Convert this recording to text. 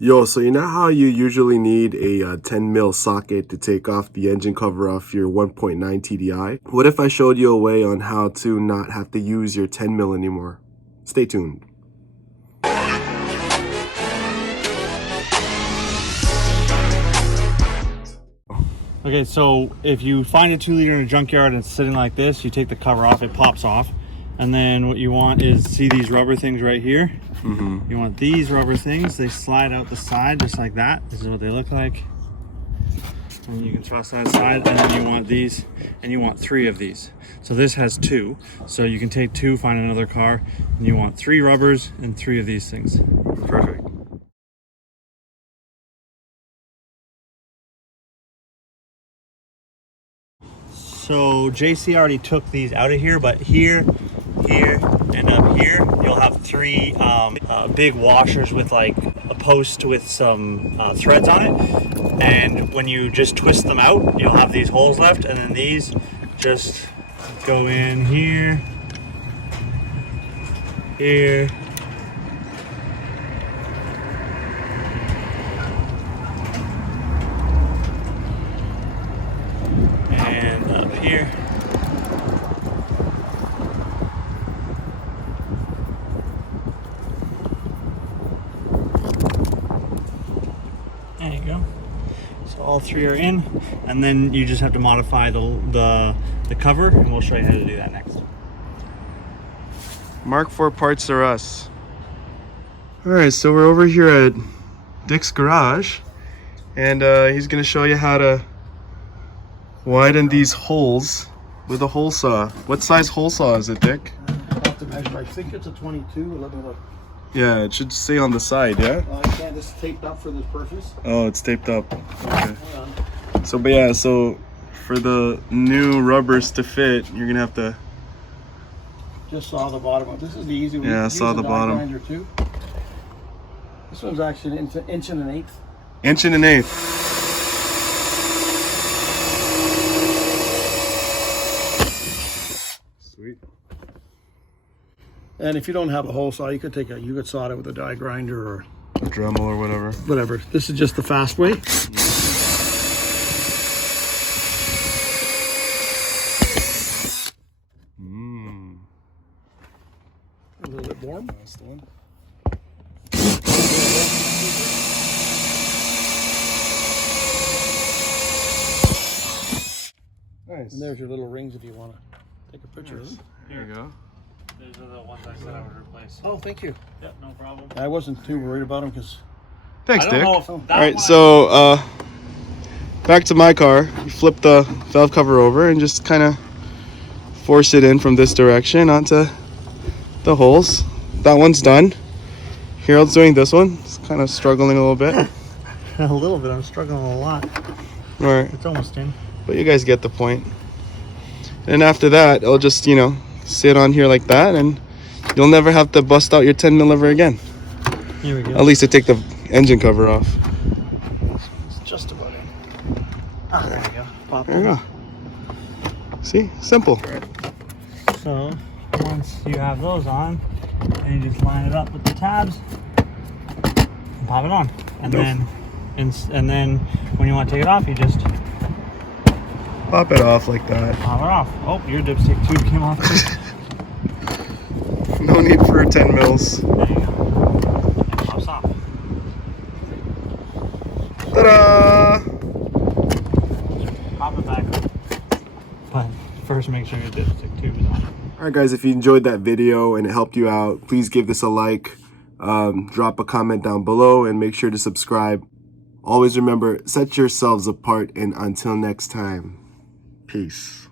Yo, so you know how you usually need a 10 mil socket to take off the engine cover off your 1.9 TDI? What if I showed you a way on how to not have to use your 10 mil anymore? Stay tuned. Okay, so if you find a 2-liter in a junkyard and it's sitting like this, you take the cover off, it pops off. And then what you want is, see these rubber things right here? You want these rubber things, they slide out the side just like that. This is what they look like. And you can toss that aside, and then you want these, and you want 3 of these. So this has 2, so you can take 2, find another car, and you want 3 rubbers and 3 of these things. Perfect. So JC already took these out of here, but here, and up here, you'll have 3 big washers with like a post with some threads on it. And when you just twist them out, you'll have these holes left, and then these just go in here, here, and up here. There you go. So all 3 are in, and then you just have to modify the cover, and we'll show you how to do that next. Mark 4 parts are us. Alright, so we're over here at Dick's garage, and he's gonna show you how to widen these holes with a hole saw. What size hole saw is it, Dick? I'll have to measure. I think it's a 22. Let me look. Yeah, it should say on the side, yeah? I can't. It's taped up for this purpose. Oh, it's taped up. Okay. Hold on. So, but yeah, so for the new rubbers to fit, you're gonna have to... Just saw the bottom of this. Is the easy one. Yeah, I saw the bottom. Grinder too. This one's actually an inch and an eighth. Inch and an eighth. Sweet. And if you don't have a hole saw, you could saw it with a die grinder or A dremel or whatever. whatever. This is just the fast way. A little bit warm. That's the one. Nice. And there's your little rings if you want to take a picture of them. There you go. These are the ones I said I would replace. Oh, thank you. Yep, no problem. I wasn't too worried about them because Thanks, I don't Dick. know if that All right, one- so back to my car. You flip the valve cover over and just kind of force it in from this direction onto the holes. That one's done. Harold's doing this one. It's kind of struggling a little bit. A little bit. I'm struggling a lot. All right, It's almost in. but you guys get the point. And after that, it'll just, you know, sit on here like that, and you'll never have to bust out your 10 mil ever again. Here we go. At least to take the engine cover off. It's just about in. Ah, there we go. Pop There you it. go. See, simple. So once you have those on, and you just line it up with the tabs, and pop it on, and then and then when you want to take it off, you just Pop it off like that. pop it off. Oh, your dipstick tube came off too. No need for 10 mils. There you go. It pops off. Ta-da! Pop it back. But first, make sure your dipstick tube is on. Alright guys, if you enjoyed that video and it helped you out, please give this a like, drop a comment down below, and make sure to subscribe. Always remember, set yourselves apart, and until next time, peace.